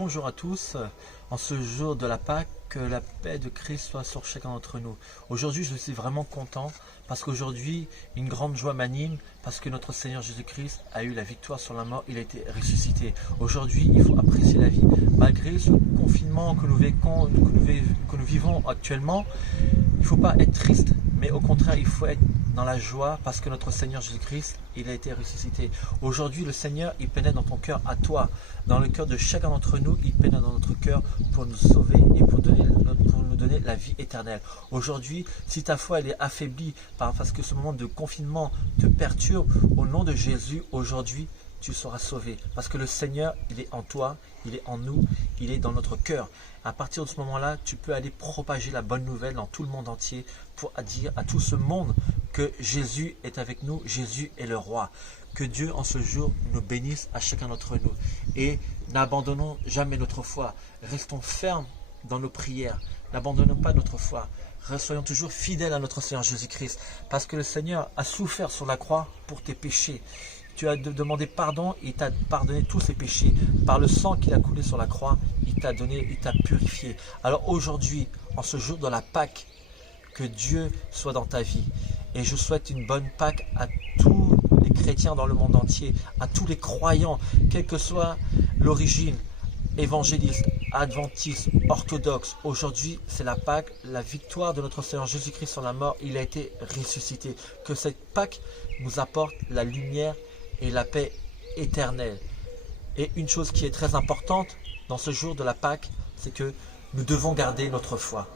Bonjour à tous, en ce jour de la Pâque, que la paix de Christ soit sur chacun d'entre nous. Aujourd'hui, je suis vraiment content parce qu'aujourd'hui, une grande joie m'anime parce que notre Seigneur Jésus-Christ a eu la victoire sur la mort, il a été ressuscité. Aujourd'hui, il faut apprécier la vie. Malgré ce confinement que nous vivons actuellement, il ne faut pas être triste, mais au contraire, il faut être dans la joie parce que notre Seigneur Jésus-Christ, il a été ressuscité. Aujourd'hui, le Seigneur, il pénètre dans ton cœur à toi, dans le cœur de chacun d'entre nous, il pénètre dans notre cœur pour nous sauver et pour nous donner la vie éternelle. Aujourd'hui, si ta foi elle est affaiblie parce que ce moment de confinement te perturbe, au nom de Jésus, aujourd'hui, tu seras sauvé. Parce que le Seigneur, il est en toi, il est en nous, il est dans notre cœur. À partir de ce moment-là, tu peux aller propager la bonne nouvelle dans tout le monde entier pour dire à tout ce monde que Jésus est avec nous, Jésus est le roi. Que Dieu en ce jour nous bénisse à chacun d'entre nous. Et n'abandonnons jamais notre foi. Restons fermes dans nos prières. N'abandonnons pas notre foi. Soyons toujours fidèles à notre Seigneur Jésus-Christ. Parce que le Seigneur a souffert sur la croix pour tes péchés. Tu as demandé pardon, il t'a pardonné tous ses péchés. Par le sang qu'il a coulé sur la croix, il t'a donné, il t'a purifié. Alors aujourd'hui, en ce jour de la Pâque, que Dieu soit dans ta vie. Et je souhaite une bonne Pâque à tous les chrétiens dans le monde entier, à tous les croyants, quelle que soit l'origine, évangéliste, adventiste, orthodoxe. Aujourd'hui, c'est la Pâque, la victoire de notre Seigneur Jésus-Christ sur la mort. Il a été ressuscité. Que cette Pâque nous apporte la lumière et la paix éternelle. Et une chose qui est très importante dans ce jour de la Pâque, c'est que nous devons garder notre foi.